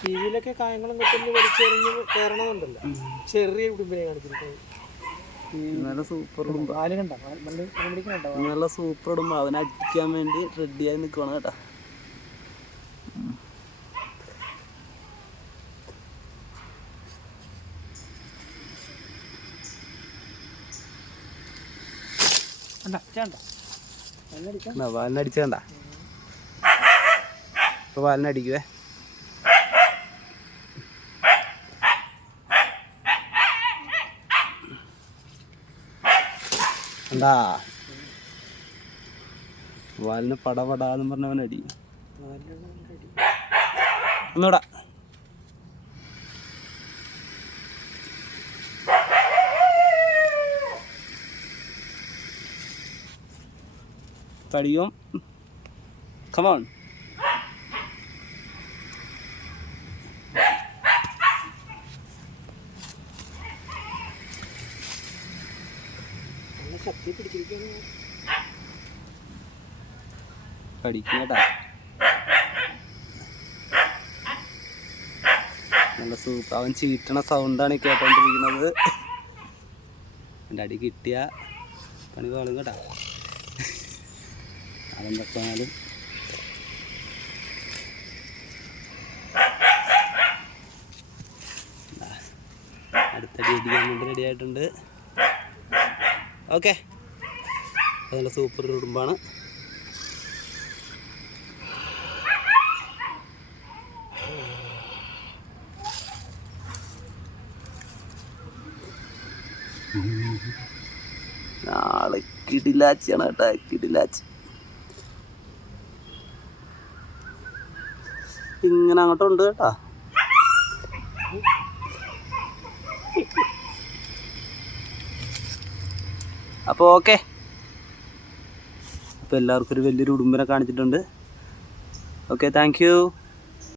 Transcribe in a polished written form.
T വിയിലൊക്കെ കായങ്ങളും കുത്തലിന് വലിച്ചെറിഞ്ഞ് കയറണമെന്നുണ്ടല്ലോ, ചെറിയ ഉടുമ്പിനെ കാണിച്ചിട്ട് നല്ല സൂപ്പർ ഉടുമ്പ്. പാല് കണ്ടോ, നല്ല സൂപ്പർ ഉടുമ്പ്. അവനെ അടിക്കാൻ വേണ്ടി റെഡിയായി നിൽക്കണം കേട്ടാ. വാലിനടിച്ചേണ്ട, ഇപ്പൊ വാലിനടിക്കുവേ. എന്താ വാലിന് പടപടാന്ന് പറഞ്ഞവൻ അടി. ഒന്നൂടാ. കടിയും. കമോൺ. കടിക്കും കേട്ടാ. നല്ല സൂപ്പർ. അവൻ ചീറ്റണ സൗണ്ടാണ് കേട്ടോണ്ടിരിക്കുന്നത്. എൻ്റെ അടി കിട്ടിയ പണി പാളും കേട്ടാ. അതെന്തൊക്കെയാലും അടുത്തടി അടിക്കാൻ വേണ്ടി റെഡി ആയിട്ടുണ്ട്. ഓക്കെ, നല്ല സൂപ്പർ ഉടുമ്പാണ്. നാളെ കിടിലാച്ചിയാണ് കേട്ടാ, കിടിലാച്ചി. ഇങ്ങനെ അങ്ങോട്ടുണ്ട് കേട്ടാ. അപ്പോൾ ഓക്കെ, അപ്പോൾ എല്ലാവർക്കും ഒരു വലിയൊരു ഉടുമ്പിനെ കാണിച്ചിട്ടുണ്ട്. Okay, thank you.